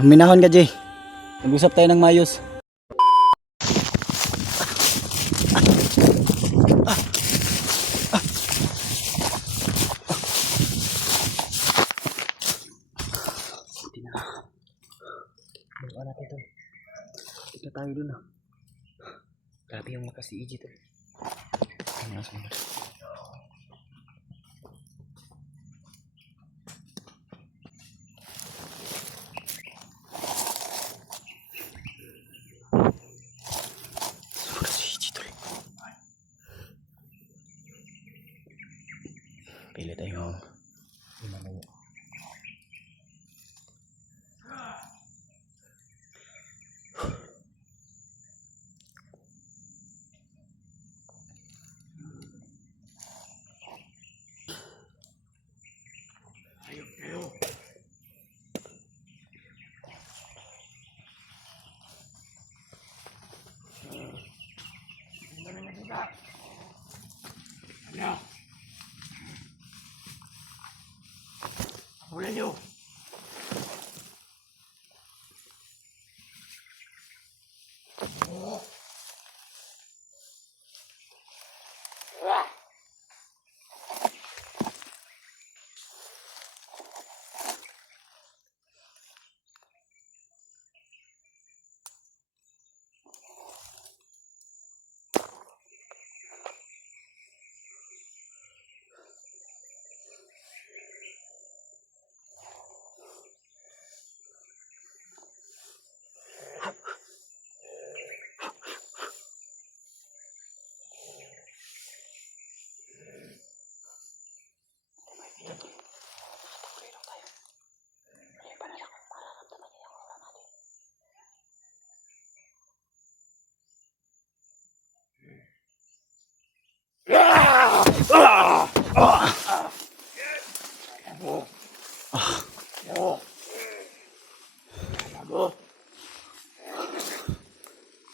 Minahon ka, Jay. Mag-usap tayo ng mayos. Bawa natin ito. Ito tayo dun ah. Grabe yung lakas si EJ to. Ano na sumunod? Sumunod si EJ to. Pili tayo. Huli nyo!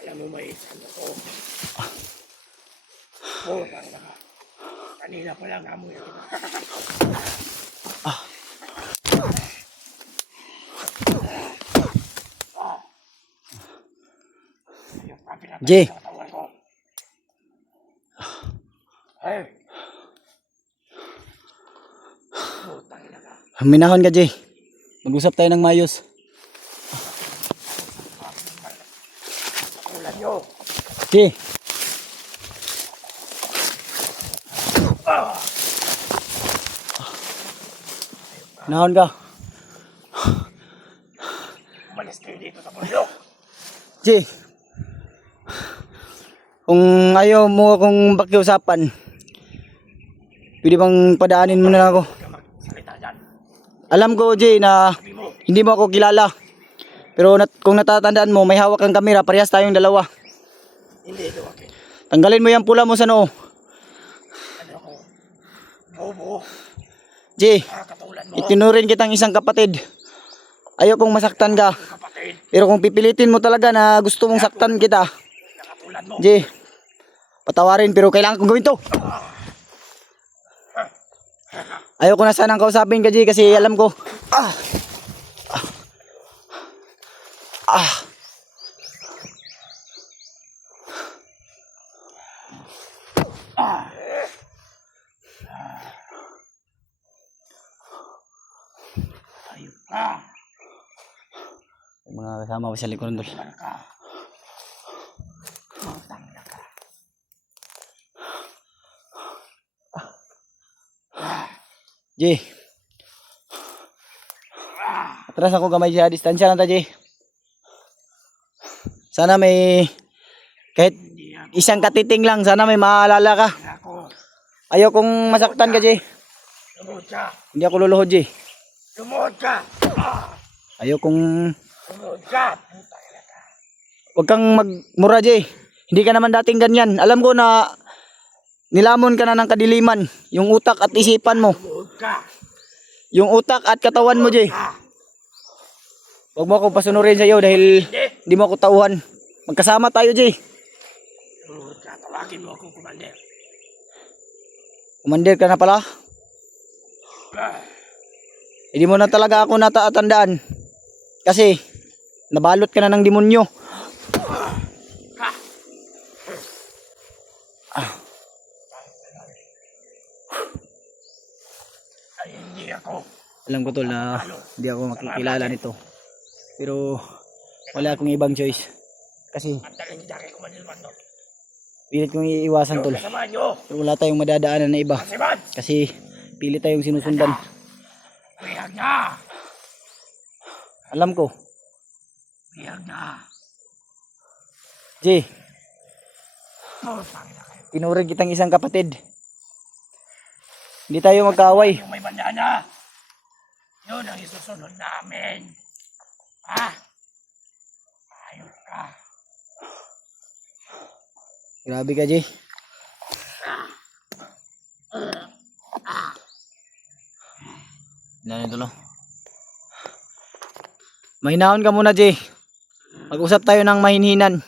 Alam mo may isang ako. Kanina pa lang amoy ako. Jay. Hey. Minahon ka, Jay. Mag-usap tayo ng mayos. Ulan nyo. Jay. Minahon ka. Umalis kayo dito sa bundok. Jay. Kung ayaw mo akong pakiusapan, pwede bang padaanin mo na ako? Salita dyan. Alam ko, Jay, na Sabi mo. hindi mo ako kilala. Pero kung natatandaan mo, may hawak kang kamera, parehas tayong dalawa. Hindi ito akin. Tanggalin mo yung pula mo sa noo. Ano ako? Bobo. Jay, Katulad mo. itinurin kitang isang kapatid. Ayaw kong masaktan ka. Kapatid. Pero kung pipilitin mo talaga na gusto mong saktan kita, Katulad mo. Jay, patawarin pero kailangan kong gawin to. Ayaw ko na sanang kausapin ka, Jay, kasi alam ko. Mga kasama ko sa likuran doon. Jay, atras ako gamay sa distansya lang ta, Jay. Sana may kahit isang katiting lang, sana may maalala ka. Ako. Ayaw kong masaktan ka, Jay. Lumuhod ka. Hindi ako luluhod, Jay. Lumuhod ka. Ayaw kong... Lumuhod ka. Huwag kang magmura, Jay. Hindi ka naman dating ganyan. Alam ko na nilamon ka na ng kadiliman. Yung utak at isipan mo. Lumuhod ka. Yung utak at katawan mo, Jay. Huwag mo akong pasunurin sa iyo dahil hindi mo ako tauhan. Magkasama tayo, Jay. Lumuhod ka. Tawagin mo akong kumander. Kumandir ka na pala. Hindi mo na talaga ako natatandaan. Kasi Nabalot ka na ng demonyo. Ay, hindi ako. Alam ko tol na hindi ako makikilala nito. Pero wala akong ibang choice. Kasi Ang daling daki ko manilman doon. pilit kong iiwasan tol. Kasama nyo. Pero wala tayong madadaanan na iba. Kasiman. Kasi pilit tayong sinusundan. Bihag na. Alam ko. Bihag na. Jay, Oh, pangin na kayo. tinuring kitang isang kapatid. Hindi tayo magkaaway. Yung may bandana. Yun ang isusunod namin. Ha? Ayun ka. Grabe ka, Jay. Ano tulo? Mahinahon ka muna, Jay. Mag-usap tayo ng mahinhinan.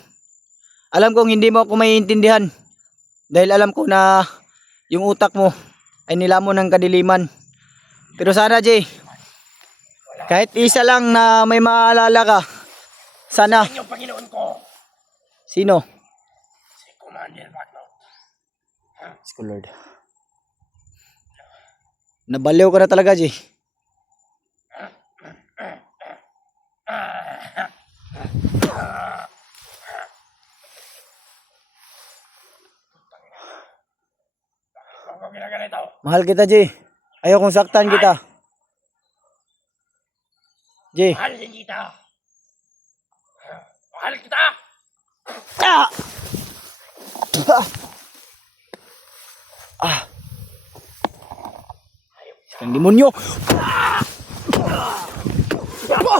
Alam kong hindi mo ako maiintindihan. Dahil alam ko na yung utak mo ay nilamon ng kadiliman. Pero sana, Jay, kahit isa lang na may maalala ka. Sana. Yung Panginoon ko. Sino? Si Commander Batman. Yes, Lord. Nabaliw ka na talaga, Jay. Ako ginaganito. Mahal kita, Jay. Ayaw kong saktan kita. Jay. Mahal din kita. Mahal kita. Ah! Ah! Isang demonyo! Ah! Takbo!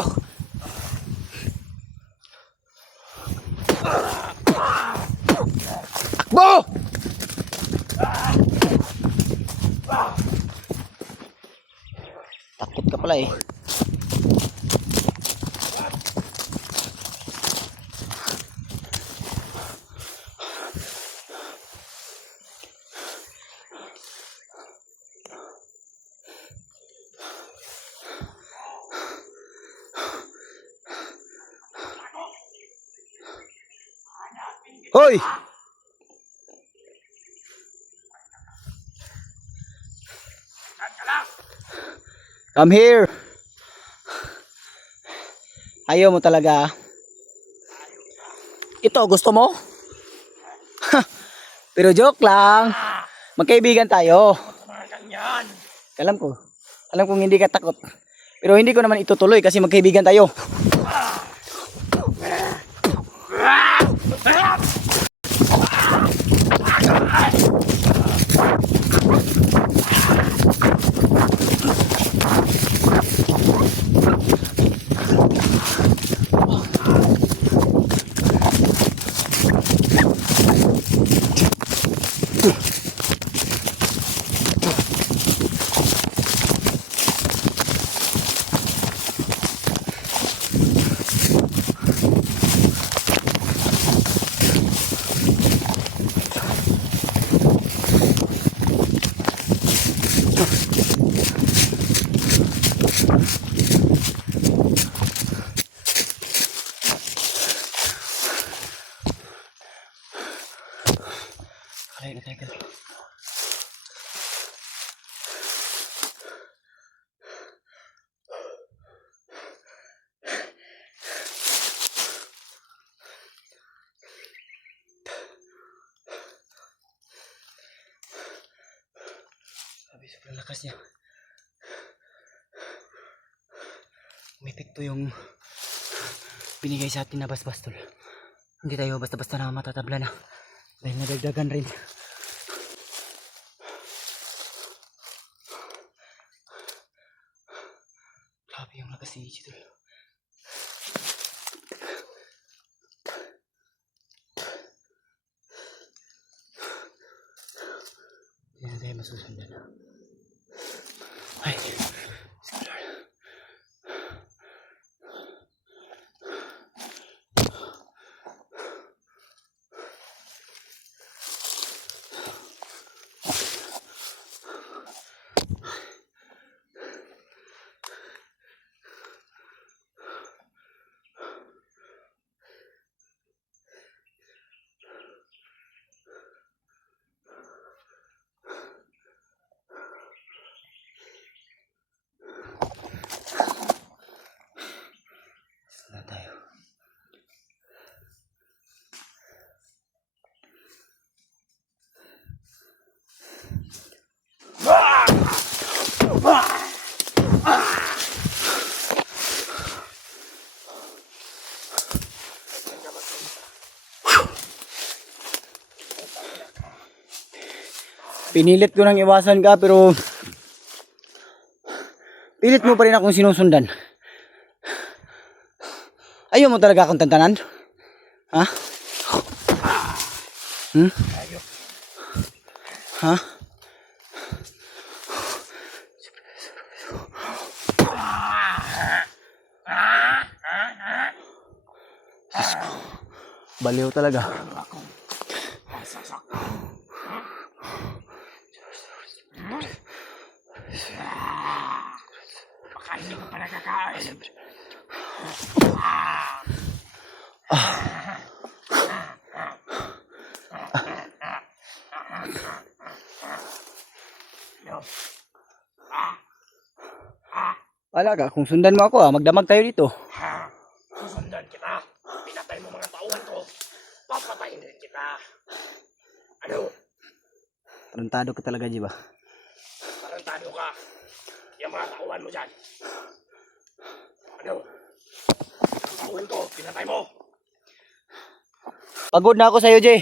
Takot ka pala eh. Hoy! Come here. Ayaw mo talaga. Ito, gusto mo? Pero joke lang. Magkaibigan tayo. Mga ganyan. Alam ko. Alam kong hindi ka takot. Pero hindi ko naman itutuloy kasi magkaibigan tayo. Kaya na tayo. Sabi, sobrang lakas niya. Umipikto yung binigay sa atin na basbastol. Hindi tayo basta-basta na matatabla na. Dahil nadagdagan rin. Grabe yung lakas ni Ichitol. Hindi na tayo masusundan. Ay, Lord. Pinilit ko nang iwasan ka pero pilit mo pa rin akong sinusundan. Ayaw mo talaga akong tantanan? Ha? Ha? Baliw talaga. Baka hindi ko pa nakakain. Wala ka, kung sundan mo ako magdamag tayo dito. Susundan kita. Pinatay mo mga tauhan ko. Papatayin rin kita. Ano? Tarantado ka talaga, di ba? Tarantado ka. Yung mga tauhan mo dyan. Ano? Tauhan ko. Pinatay mo. Pagod na ako sa'yo, Jay.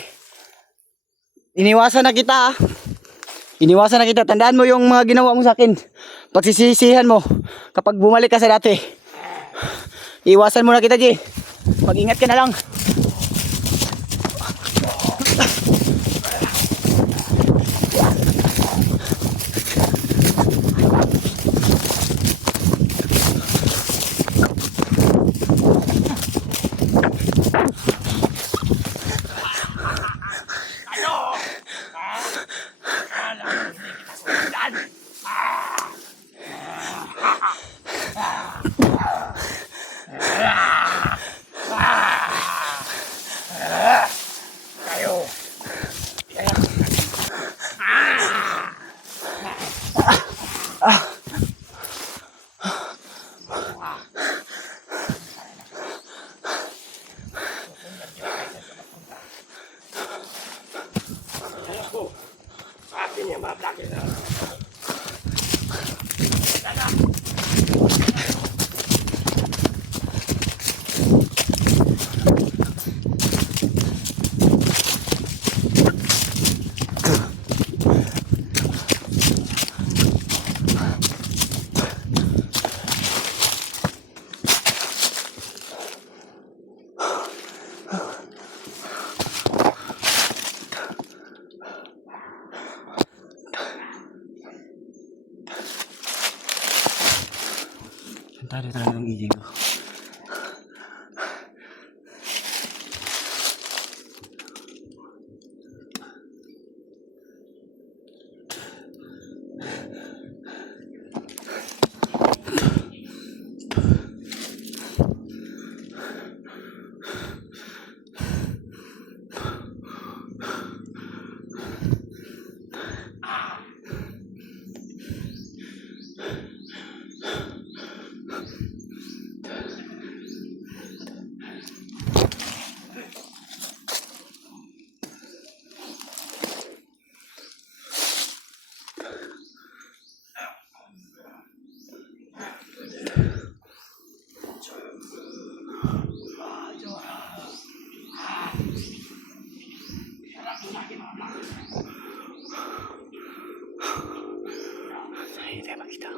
Iniwasan na kita, Iniwasan na kita. Tandaan mo yung mga ginawa mo sa akin. Pagsisisihan mo kapag bumalik ka sa dati. Iwasan mo na kita, Jay. Mag-ingat ka na lang. Ano? Akala mo hindi kita sundan. Kayo. Ako. Sa akin yung mga vlogger na. Tadi talaga ng ijing ko. Hindi tayo makita.